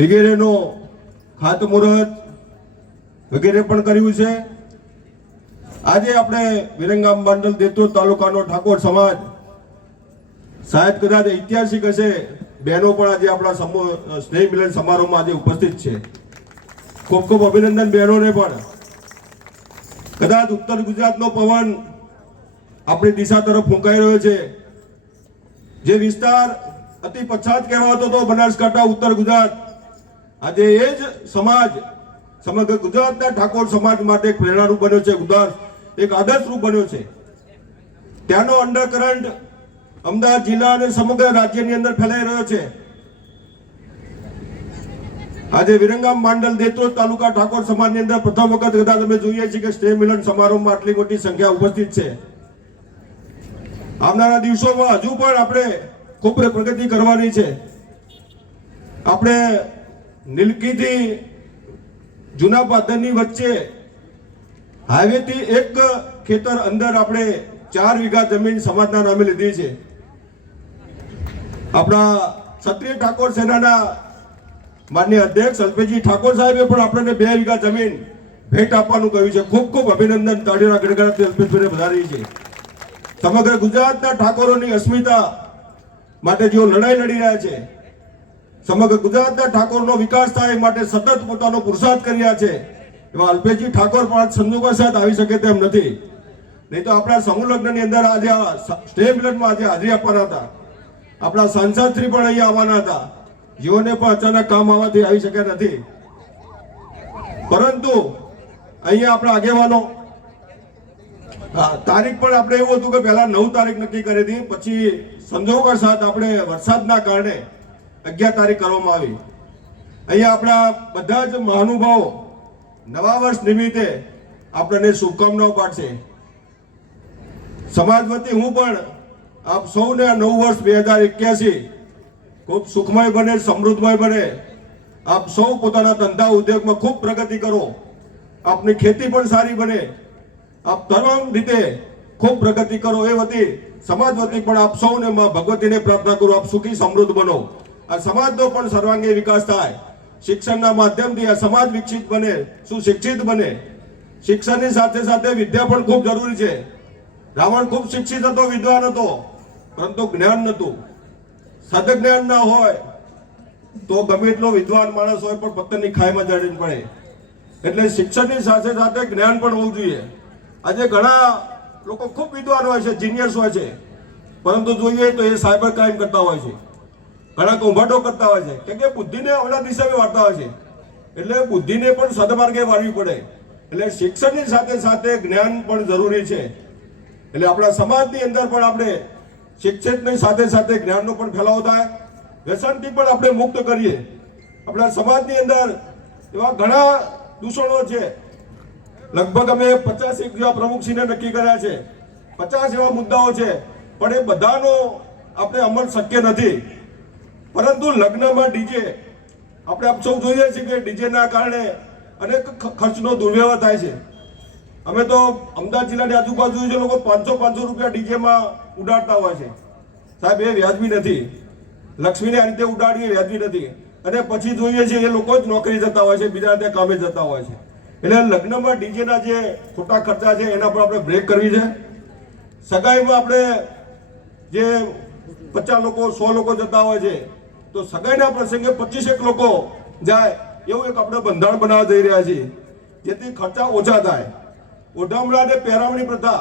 વગેરેનો ખાતમુહૂર્ત વગેરે પણ કર્યું છે. આજે આપણે વિરંગામ મંડળ દેતુર તાલુકાનો ઠાકોર સમાજ શાયદ કદાચ ઐતિહાસિક હશે, બહેનો પણ આજે આપણા સ્નેહ મિલન સમારોહમાં આજે ઉપસ્થિત છે. ખૂબ ખૂબ અભિનંદન બહેનોને પણ. કદાચ ઉત્તર ગુજરાતનો પવન આપણી દિશા તરફ ફૂંકાઈ રહ્યો છે. જે વિસ્તાર અતિ પછાત કહેવાતો હતો, બનાસકાંઠા, ઉત્તર ગુજરાત. આજે એ જ સમાજ, સમગ્ર ગુજરાતના ઠાકોર સમાજ માટે એક પ્રેરણારૂપ બન્યો છે ઉદાસ, એક આદર્શરૂપ બન્યો છે. ત્યાંનો અંડરકરંટ અમદાવાદ જિલ્લા અને સમગ્ર રાજ્યની અંદર ફેલાઈ રહ્યો છે. આજે વિરંગામ માંડલ દેત્રોજ તાલુકા ઠાકોર સમાજની અંદર પ્રથમ વખત કદાચ અમે જોઈએ છીએ કે સ્નેહ મિલન સમારોહમાં આટલી મોટી સંખ્યા ઉપસ્થિત છે. આવનારા દિવસોમાં હજુ પણ આપણે ખૂબ પ્રગતિ કરવાની છે. આપણે નીલકીથી જૂના પાદરની વચ્ચે હાઈવેથી એક ખેતર અંદર આપણે ચાર વીઘા જમીન સમાજના નામે લીધી છે. આપણા ક્ષત્રિય ઠાકોર સેનાના માન્ય અધ્યક્ષ અલ્પેજી ઠાકોર સાહેબે પણ આપણને બે વીઘા જમીન ભેટ આપવાનું કહ્યું છે. ખૂબ ખૂબ અભિનંદન તાળીઓના ગડગડાટથી અલ્પેશભાઈને વધારી છે. સમગ્ર ગુજરાતના ઠાકોરોની અસ્મિતા માટે જેઓ લડાઈ લડી રહ્યા છે સમગ્ર ગુજરાતના ઠાકોરનો વિકાસ થાય માટે સતત પોતાનો પુરુષાર્થ કરી રહ્યા છે. એવા અલ્પેશજી ઠાકોર પણ સંજોગો સાથે આવી શકે તેમ નથી. નહીં તો આપણા સમૂહ લગ્નની અંદર આજે આ સ્ટે મિલનમાં આજે હાજરી આપવાના હતા. આપણા સાંસદશ્રી પણ અહીંયા આવવાના હતા. જેઓને પણ અચાનક કામ આવવાથી આવી શક્યા નથી. પરંતુ અહીંયા આપણા આગેવાનો તારીખ પણ આપણે એવું હતું કે પહેલા નવ તારીખ નક્કી કરી હતી. પછી સંજોગો સાથ આપણે વરસાદના કારણે અગિયાર તારીખ કરવામાં આવી. અહીંયા આપણા બધા જ મહાનુભાવો નવા વર્ષ નિમિત્તે આપણને શુભકામનાઓ પાઠશે સમાજ વતી હું પણ આપ સૌને આ નવું વર્ષ બે હજાર એક્યાસી ખૂબ સુખમય બને, સમૃદ્ધમય બને. આપ સૌ પોતાના ધંધા ઉદ્યોગમાં ખૂબ પ્રગતિ કરો. આપની ખેતી પણ સારી બને. આપ તમામ રીતે ખૂબ પ્રગતિ કરો. એ વતી સમાજ વતી પણ આપ સૌને માં ભગવતીને પ્રાર્થના કરો. આપ સુખી, સમૃદ્ધ બનો. આ સમાજનો પણ સર્વાંગી વિકાસ થાય. શિક્ષણના માધ્યમથી આ સમાજ વિકસિત બને, સુશિક્ષિત બને. શિક્ષણની સાથે સાથે વિદ્યા પણ ખૂબ જરૂરી છે. રાવણ ખૂબ શિક્ષિત હતો, વિદ્વાન હતો, પરંતુ જ્ઞાન નહોતું. સદજ્ઞાન ના હોય તો ગમે એટલો વિદ્વાન માણસ હોય પણ પત્તરની ખાઈમાં જડી પડે. એટલે શિક્ષણની સાથે સાથે જ્ઞાન પણ હોવું જોઈએ. આજે ઘણા લોકો ખૂબ વિદ્વાન હોય છે જીનિયર્સ હોય છે. પરંતુ જોઈએ તો એ સાયબર ક્રાઇમ કરતા હોય છે. ઘણા કૌભાંડો કરતા હોય છે. કેમ કે બુદ્ધિને અવળા દિશામાં વાળતા હોય છે. એટલે બુદ્ધિને પણ સદમાર્ગે વાળવી પડે. એટલે શિક્ષણની સાથે સાથે જ્ઞાન પણ જરૂરી છે. એટલે આપણા સમાજની અંદર પણ આપણે શિક્ષિતની સાથે સાથે જ્ઞાનનો પણ ફેલાવો થાય. વ્યસનથી પણ આપણે મુક્ત કરીએ. આપણા સમાજની અંદર એવા ઘણા દૂષણો છે. લગભગ અમે પચાસ એક જેવા પ્રમુખસિંહને નક્કી કર્યા છે. પચાસ એવા મુદ્દાઓ છે. પણ એ બધાનો આપણે અમલ શક્ય નથી. પરંતુ લગ્નમાં ડીજે, આપણે આપ સૌ જોઈએ છીએ કે ડીજેના કારણે અનેક ખર્ચનો દુર્વ્યવહાર થાય છે. અમે તો અમદાવાદ જિલ્લાની આજુબાજુ જે લોકો પાંચસો પાંચસો રૂપિયા ડીજેમાં ઉડાડતા હોય છે. સાહેબ, એ વ્યાજબી નથી. લક્ષ્મીને આ રીતે ઉડાડીએ વ્યાજબી નથી. અને પછી જોઈએ છે એ લોકો જ નોકરી જતા હોય છે, બીજા ત્યાં કામે જતા હોય છે. એટલે લગ્નમાં ડીજેના જે ખોટા ખર્ચા છે, એના પર આપણે બ્રેક કરવી છે. સગાઈમાં આપણે જે પચાસ લોકો, સો લોકો જતા હોય છે તો સગાઈના પ્રસંગે પચીસેક લોકો જાય, એવું એક આપણે બંધારણ બનાવવા જઈ રહ્યા છીએ, જેથી ખર્ચા ઓછા થાય. ઓઢામણા અને પહેરાવણી પ્રથા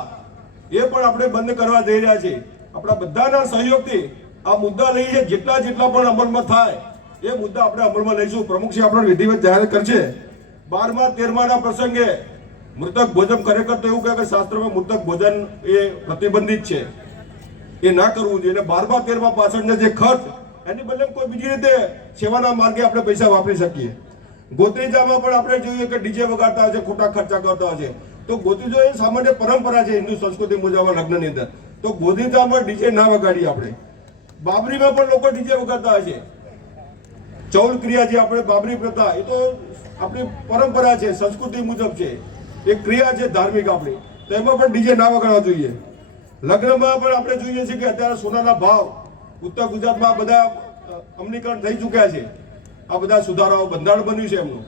એ પણ આપણે બંધ કરવા જઈ રહ્યા છીએ. આપણા બધાના સહયોગથી આ મુદ્દા લઈએ, જેટલા જેટલા પણ અમલમાં થાય, એ મુદ્દા આપણે અમલમાં લઈશું. પ્રમુખશ્રી આપણને વિધિવત જાહેર કરશે. બારમા, તેરમાના પ્રસંગે મૃતક ભોજન, ખરેખર તો એવું કહે કે શાસ્ત્રમાં મૃતક ભોજન એ પ્રતિબંધિત છે. એ ના કરવું જોઈએ. અને બારમા, તેરમા પાછળના જે ખર્ચ એની બદલે કોઈ બીજી રીતે સેવાના માર્ગે આપણે પૈસા વાપરી શકીએ. ગોત્રીજામાં પણ આપણે જોઈએ કે ડીજે વગાડતા હોય છે, ખોટા ખર્ચા કરતા હોય છે. તો ગોત્રીજો એ સામાન્ય પરંપરા છે હિન્દુ સંસ્કૃતિ મુજબ લગ્નની અંદર. તો ગોત્રીજામાં ડીજે ના વગાડીએ આપણે. બાબરીમાં પણ લોકો ડીજે વગાડતા હોય છે. ચૌલ ક્રિયા જે આપણે બાબરી પ્રથા, એ તો આપણી પરંપરા છે, સંસ્કૃતિ મુજબ છે. એ ક્રિયા છે ધાર્મિક આપણી. તો એમાં પણ ડીજે ના વગાડવા જોઈએ. લગ્નમાં પણ આપણે જોઈએ છીએ કે અત્યારે સોનાના ભાવ ઉત્તર ગુજરાતમાં બધા અમલીકરણ થઈ ચૂક્યા છે. આ બધા સુધારાઓ બંધારણ બન્યું છે એમનું.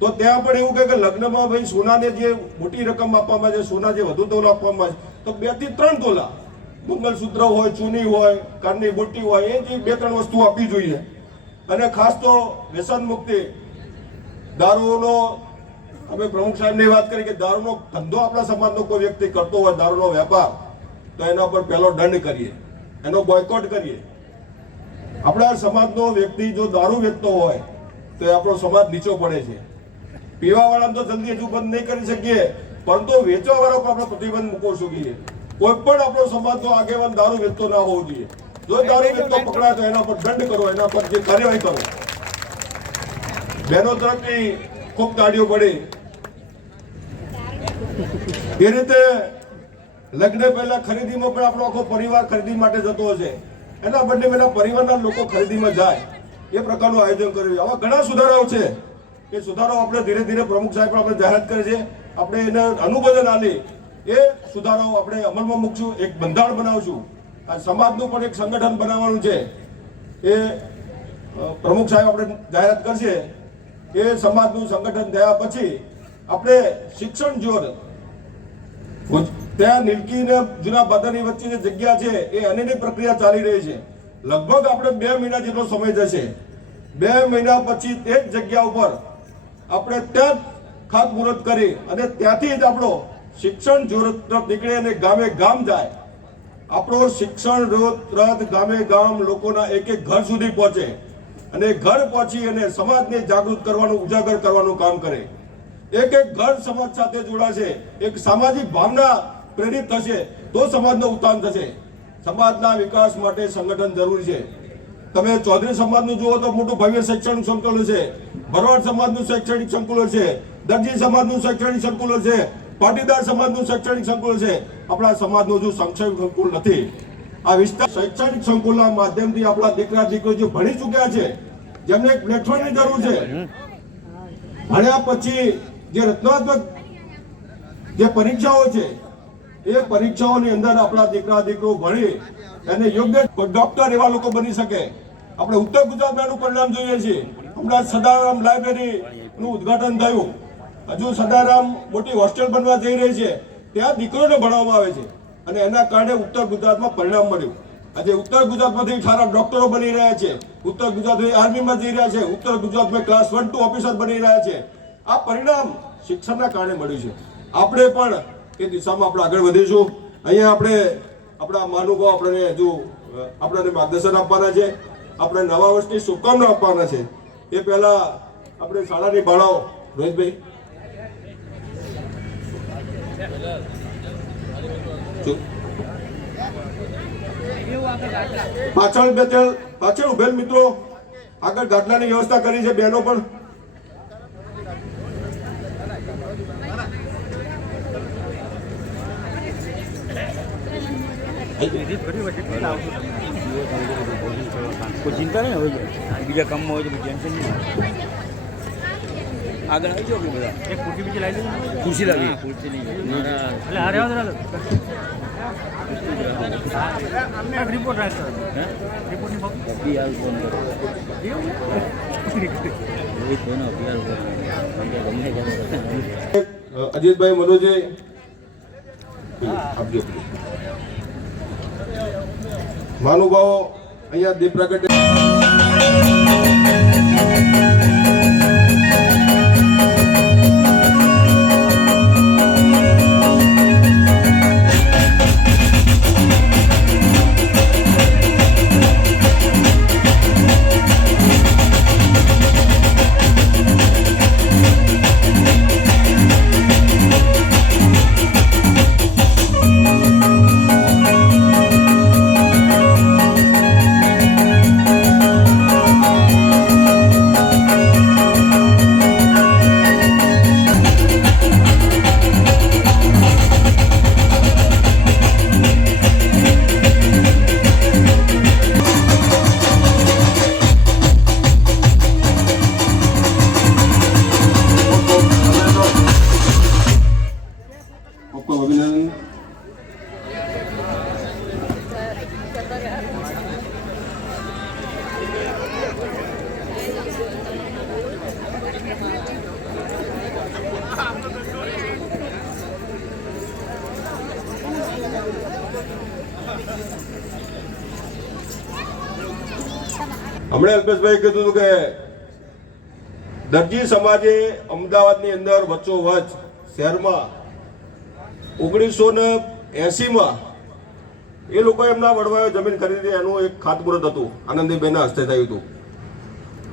તો ત્યાં પણ એવું કહે કે લગ્નમાં ભાઈ સોનાને જે મોટી રકમ આપવામાં છે, સોના જે વધુ તોલા આપવામાં છે, તો બેથી ત્રણ તોલા. મંગલસૂત્ર હોય, ચૂની હોય કાનની બુટ્ટી હોય, એ જે બે ત્રણ વસ્તુ આપવી જોઈએ. અને ખાસ તો વ્યસન મુક્તિ. દારૂનો, અમે પ્રમુખ સાહેબની વાત કરી કે દારૂનો ધંધો આપણા સમાજનો કોઈ વ્યક્તિ કરતો હોય, દારૂનો વેપાર, તો એના પર પહેલો દંડ કરીએ. એનો બોયકોટ કરીએ. આપણા સમાજનો વ્યક્તિ જો દારૂ વેચતો હોય, તો આપણો સમાજ નીચો પડે છે. પીવા વાળા તો જલ્દી હજુ બંધ નહીં કરી શકીએ, પરંતુ વેચવાવાળા પર આપણે પ્રતિબંધ મૂકવો જોઈએ. કોઈ પણ આપણો સમાજનો આગેવાન દારૂ વેચતો ના હોવો જોઈએ. જો દારૂ વેચતો પકડાય તો એના પર દંડ કરો, એના પર જે કાર્યવાહી કરો. બહેનો તરફથી ખૂબ તાળીઓ પડી. એ રીતે લગ્ન પહેલા ખરીદીમાં પણ આપણો આખો પરિવાર ખરીદી માટે જતો હશે. એના બદલે એના પરિવારના લોકો ખરીદીમાં જાય. એ પ્રકારનું આયોજન કર્યું. આવા ઘણા સુધારાઓ છે. એ સુધારાઓ આપણે ધીરે ધીરે પ્રમુખ સાહેબ આપણે જાહેરાત કરી છે. આપણે એને અનુમોદન આપી. એ સુધારાઓ આપણે અમલમાં મૂકશું. એક બંધારણ બનાવશું. આ સમાજનું પણ એક સંગઠન બનાવવાનું છે. એ પ્રમુખ સાહેબ આપણે જાહેરાત કરશે. એ સમાજનું સંગઠન થયા પછી આપણે શિક્ષણ જોર ત્યાં નીલકી ને જૂના બાદાની વચ્ચે જે જગ્યા છે, એ અનેની પ્રક્રિયા ચાલી રહી છે. લગભગ આપણે બે મહિના જેટલો સમય જશે. બે મહિના પછી તે જ જગ્યા ઉપર આપણે ત્યાં જ ખાતમુહૂર્ત કરી અને ત્યાંથી જ આપણો શિક્ષણ જોરત તરફ નીકળે અને ગામે ગામ જાય. આપણો શિક્ષણ રથ ગામે ગામ લોકોના એક એક ઘર સુધી પહોંચે અને ઘર પહોંચી અને સમાજને જાગૃત કરવાનું, ઉજાગર કરવાનું કામ કરે. એક એક ઘર સમાજ સાથે જોડાશે. એક સામાજિક ભાવના પ્રેરિત થશે તો સમાજનો ઉત્થાન થશે. સમાજના વિકાસ માટે સંગઠન જરૂરી છે. તમે ચૌધરી સમાજનું જુઓ તો મોટું ભવ્ય શૈક્ષણિક સંકુલ છે. ભરવાડ સમાજનું શૈક્ષણિક સંકુલ છે. દરજી સમાજનું શૈક્ષણિક સંકુલ છે. પાટીદાર સમાજનું શૈક્ષણિક સંકુલ છે. આપણા સમાજનું જો શૈક્ષણિક સંકુલ નથી. આ વિસ્તાર શૈક્ષણિક સંકુલના માધ્યમથી આપણા દીકરા દીકરીઓ જે ભણી ચૂક્યા છે. જેમને એક પ્લેટફોર્મની જરૂર છે. ભણ્યા પછી જે રચનાત્મક જે પરીક્ષાઓ છે એ પરીક્ષાઓની અંદર આપણા દીકરા, દીકરો ભણી એને યોગ્ય ડોક્ટર એવા લોકો બની શકે. આપણે ઉત્તર ગુજરાતમાં એનું પરિણામ જોઈએ છીએ. હમણાં સદારામ લાઇબ્રેરીનું ઉદ્ઘાટન થયું. હજુ સદારામ મોટી હોસ્ટેલ બનવા જઈ રહી છે. ત્યાં દીકરોને ભણવામાં આવે છે. અને એના કારણે ઉત્તર ગુજરાતમાં પરિણામ મળ્યું. આજે ઉત્તર ગુજરાતમાંથી સારા ડોક્ટરો બની રહ્યા છે. ઉત્તર ગુજરાતમાં આર્મીમાં જઈ રહ્યા છે. ઉત્તર ગુજરાતમાં ક્લાસ વન ટુ ઓફિસર બની રહ્યા છે. આ પરિણામ શિક્ષણના કારણે મળ્યું છે. આપણે પણ એ દિશામાં આપણે આગળ વધીશું. અહીંયા આપણે આપણા મહાનુભાવ આપણને હજુ આપણને માર્ગદર્શન આપવાના છે. આપણે નવા વર્ષની શુભકામના આપવાના છે. એ પહેલા આપણે શાળાની બાળાઓ, રોહિતભાઈ. પાછળ બે પાછળ ઉભેલ મિત્રો. આગળ ગાટલાની વ્યવસ્થા કરી છે બહેનો પણ. કોઈ ચિંતા નહીં હોય બીજા કામમાં હોય તો ટેન્શન નહીં આગળ આવી જાઓ કે બધા એક ખુરશી બીજી લાવી દઉં ખુરશી લાવી ખુરશી નહીં મારા એટલે હારે આવો જરા રિપોર્ટ રાખો હે રિપોર્ટની ફોટો અભિયાલ ફોન કરો રોહિત ભાઈનો અભિયાલ ફોન કરો ગમે ત્યારે અ, અજીતભાઈ મનોજે આપજો મહાનુભાવો અહીંયા દીપ પ્રગટે હમણાં અલ્પેશભાઈ કીધું હતું કે દરજી સમાજે અમદાવાદની અંદર વચ્ચોવચ શહેરમાં ઓગણીસો ને એસીમાં એ લોકોએ એમના વડવાએ જમીન ખરીદી એનું એક ખાતમુહૂર્ત હતું. આનંદીબેનના હસ્તે થયું હતું.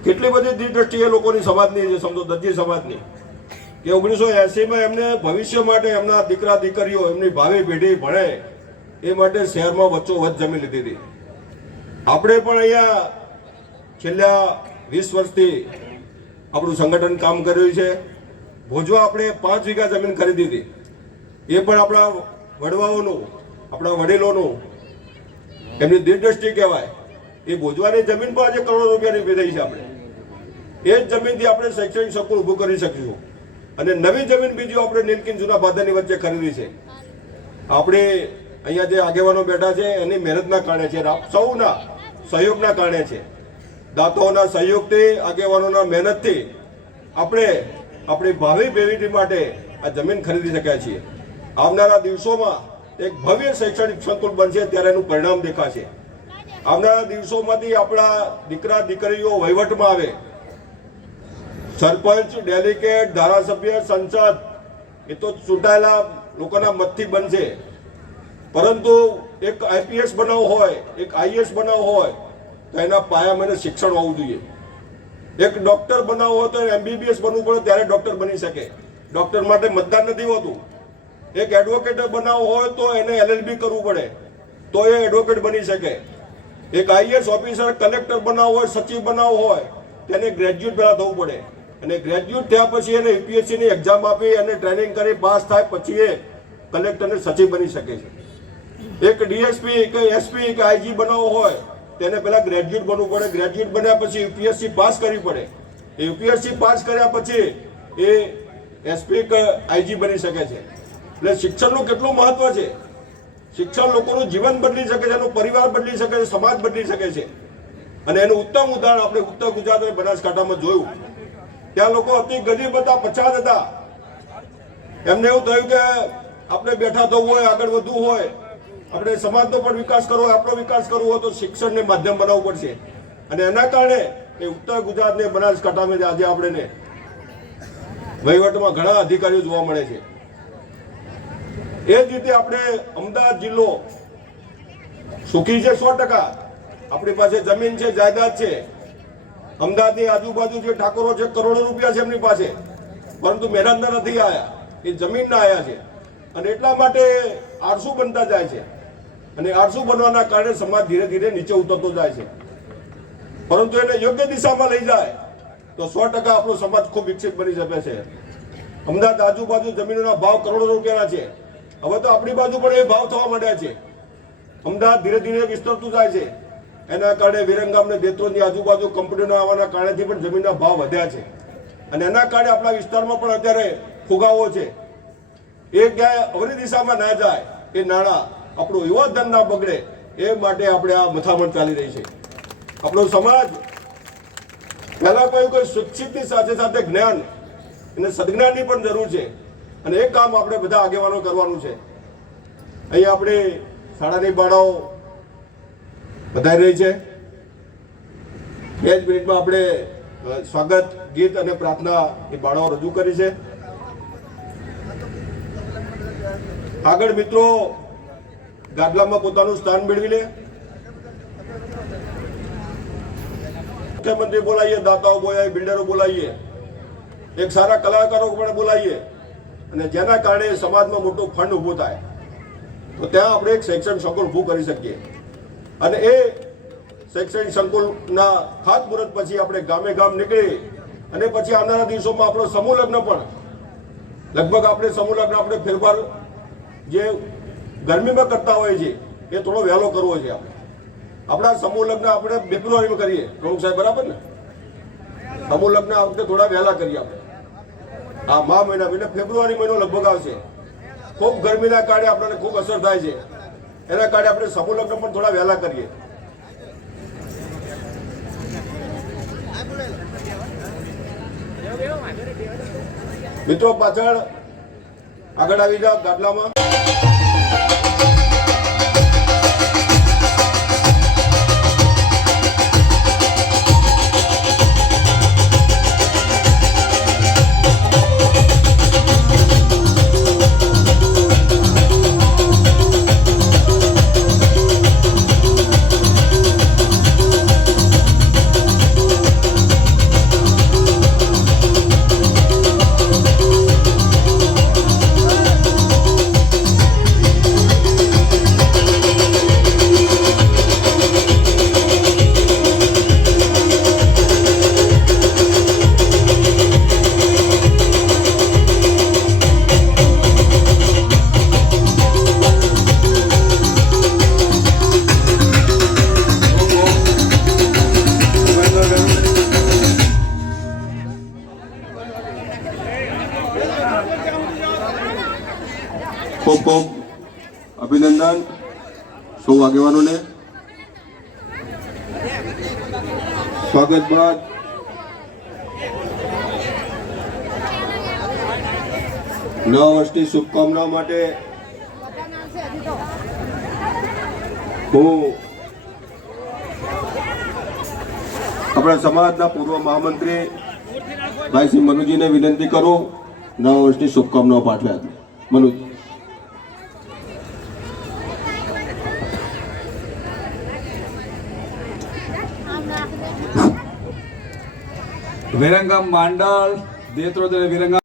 કેટલી બધી દીરદ્રષ્ટિ એ લોકોની સમાજની જે સમજો, દરજી સમાજની. કે ઓગણીસો એસીમાં એમને ભવિષ્ય માટે એમના દીકરા, દીકરીઓ, એમની ભાવિ પેઢી ભણે એ માટે શહેરમાં વચ્ચોવચ જમીન લીધી હતી. આપણે પણ અહીંયા છેલ્લા વીસ વર્ષથી આપણું સંગઠન કામ કર્યું છે. ભોજવા આપણે પાંચ વીઘા જમીન ખરીદી હતી. એ પણ આપણા વડવાઓનું, આપણા વડીલોનું, એમની દીર્ઘદ્રષ્ટિ કહેવાય. એ ભોજવાની જમીન પણ આજે કરોડો રૂપિયાની ઊભી થઈ છે આપણે. એ જ જમીનથી આપણે શૈક્ષણિક સંકુલ ઊભું કરી શકીશું. અને નવી જમીન બીજું આપણે નીલકિન જૂના ભાદરની વચ્ચે ખરીદી છે. આપણે અહીંયા જે આગેવાનો બેઠા છે, એની મહેનતના કારણે છે સૌના સહયોગના કારણે છે. દાતાઓના સહયોગથી, આગેવાનોના મહેનતથી આપણે આપણી ભાવિ પેઢી માટે આ જમીન ખરીદી શક્યા છીએ. આવનારા દિવસોમાં એક ભવ્ય શૈક્ષણિક સંકુલ બનશે ત્યારે એનું પરિણામ દેખાશે. આવનારા દિવસોમાંથી આપણા દીકરા દીકરીઓ વહીવટમાં આવે. સરપંચ ડેલિકેટ ધારાસભ્ય, સંસદ, એ તો ચૂંટાયેલા લોકોના મતથી બનશે. પરંતુ એક આઈપીએસ બનાવ હોય, એક આઈએસ બનાવ હોય તો એના પાયામાં શિક્ષણ હોવું જોઈએ. એક ડોક્ટર બનાવવો હોય તો એમબીબીએસ બનવું પડે, ત્યારે ડોક્ટર બની શકે. ડોક્ટર માટે મતદાન નથી હોતું. એક એડવોકેટ બનાવવો હોય તો એને એલએલબી કરવું પડે, તો એ એડવોકેટ બની શકે. એક આઈએસ ઓફિસર કલેક્ટર બનાવવો હોય, સચિવ બનાવવો હોય તેને ગ્રેજ્યુએટ પહેલા થવું પડે. અને ગ્રેજ્યુએટ થયા પછી એને યુપીએસસીની એક્ઝામ આપી અને ટ્રેનિંગ કરી, પાસ થાય, પછી એ કલેક્ટરને સચિવ બની શકે છે. એક ડીએસપી કે એસપી કે આઈજી બનાવવો હોય તેને પહેલા ગ્રેજ્યુએટ બનવું પડે. ગ્રેજ્યુએટ બન્યા પછી યુપીએસસી પાસ કરવી પડે. એ યુપીએસસી પાસ કર્યા પછી એ એસપી આઈજી બની શકે છે. એટલે શિક્ષણનું કેટલું મહત્વ છે? શિક્ષણ લોકોનું જીવન બદલી શકે છે, એનું પરિવાર બદલી શકે છે, સમાજ બદલી શકે છે. અને એનું ઉત્તમ ઉદાહરણ આપણે ઉત્તર ગુજરાત અને બનાસકાંઠામાં જોયું. ત્યાં લોકો અતિ ગરીબ હતા, પછાત હતા. એમને એવું થયું કે આપણે બેઠા થવું હોય, આગળ વધવું હોય. આપણે સમાજનો પણ વિકાસ કરવો, આપણો વિકાસ કરવો હોય તો શિક્ષણને માધ્યમ બનાવવું પડશે. અને એના કારણે એ ઉત્તર ગુજરાત ને બનાસકાંઠામાં આજે આપણે વહીવટમાં ઘણા અધિકારીઓ જોવા મળે છે. એ જ રીતે આપણે અમદાવાદ જિલ્લો સુખી છે સો ટકા. આપણી પાસે જમીન છે, જાયદાદ છે. અમદાવાદની આજુબાજુ જે ઠાકોરો છે, કરોડો રૂપિયા છે એમની પાસે. પરંતુ મહેનતના નથી આવ્યા એ જમીનના આયા છે. અને એટલા માટે આળસુ બનતા જાય છે. અને આળસુ બનવાના કારણે સમાજ ધીરે ધીરે નીચે ઉતરતો જાય છે? પરંતુ એને યોગ્ય દિશામાં લઈ જાય, તો સો ટકા આપણો સમાજ ખૂબ વિકસિત બની શકે છે. અમદાવાદ આજુબાજુ જમીનોના ભાવ કરોડો રૂપિયાના છે. હવે તો આપણી બાજુ પણ એ ભાવ થવા માંડ્યા છે. અમદાવાદ ધીરે ધીરે વિસ્તરતું જાય છે. એના કારણે વિરંગામ ને દેત્રોની આજુબાજુ કંપનીના આવવાના કારણેથી પણ જમીનના ભાવ વધ્યા છે. અને એના કારણે આપણા વિસ્તારમાં પણ અત્યારે ફુગાવો છે. એ ક્યાંય અવરી દિશામાં ના જાય, એ નાણાં આપણું યુવા ધન ના બગડે એ માટે આપણે આ મથામણ ચાલી રહી છે. આપણો સમાજ, પહેલા કહ્યું કે શિક્ષિતની સાથે સાથે જ્ઞાન અને સદજ્ઞાનની પણ જરૂર છે. અને એ કામ આપણે બધા આગેવાનો કરવાનું છે. અહીં આપણે શાળાની બાળાઓ વધારી રહી છે. બે જ મિનિટમાં આપણે સ્વાગત, ગીત અને પ્રાર્થના એ બાળાઓ રજૂ કરી છે. આગળ મિત્રો ગાદલામાં પોતાનું સ્થાન મેળવી લે. મુખ્યમંત્રી બોલાવીએ, દાતાઓ બોલાવીએ, બિલ્ડરો બોલાવીએ. એક સારા કલાકારો પણ બોલાવીએ. અને જેના કારણે સમાજમાં મોટો ફંડ ઊભો થાય. તો ત્યાં આપણે એક શૈક્ષણિક સંકુલ ઊભું કરી શકીએ. અને એ શૈક્ષણિક સંકુલના ખાતમુહૂર્ત પછી આપણે ગામે ગામ નીકળી અને પછી આવનારા દિવસોમાં આપણો સમૂહ લગ્ન પણ. લગભગ આપણે સમૂહ લગ્ન આપણે ફેરફાર જે ગરમીમાં કરતા હોય છે, એ થોડો વહેલો કરવો છે આપણે. આપણા સમૂહ લગ્ન આપણે ફેબ્રુઆરીમાં કરીએ, પ્રમુખ સાહેબ, બરાબર ને? સમૂહ લગ્ન આ વખતે થોડા વહેલા કરીએ આપણે. આ મા મહિના એટલે ફેબ્રુઆરી મહિનો લગભગ આવશે. ખૂબ ગરમીના કારણે આપણને ખૂબ અસર થાય છે. એના કારણે આપણે સમૂહ લગ્ન પણ થોડા વહેલા કરીએ. મિત્રો, પાછળ આગળ આવી જાઓ ગાદલામાં Thank you. સ્વાગત બાદ નવા વર્ષની શુભકામનાઓ માટે હું આપણા સમાજના પૂર્વ મહામંત્રી ભાઈ શ્રી મનુજીને વિનંતી કરું, નવા વર્ષની શુભકામનાઓ પાઠવ્યા. હતા મનુજ વિરંગમ માંડળ દેત્રોદ અને વિરંગમ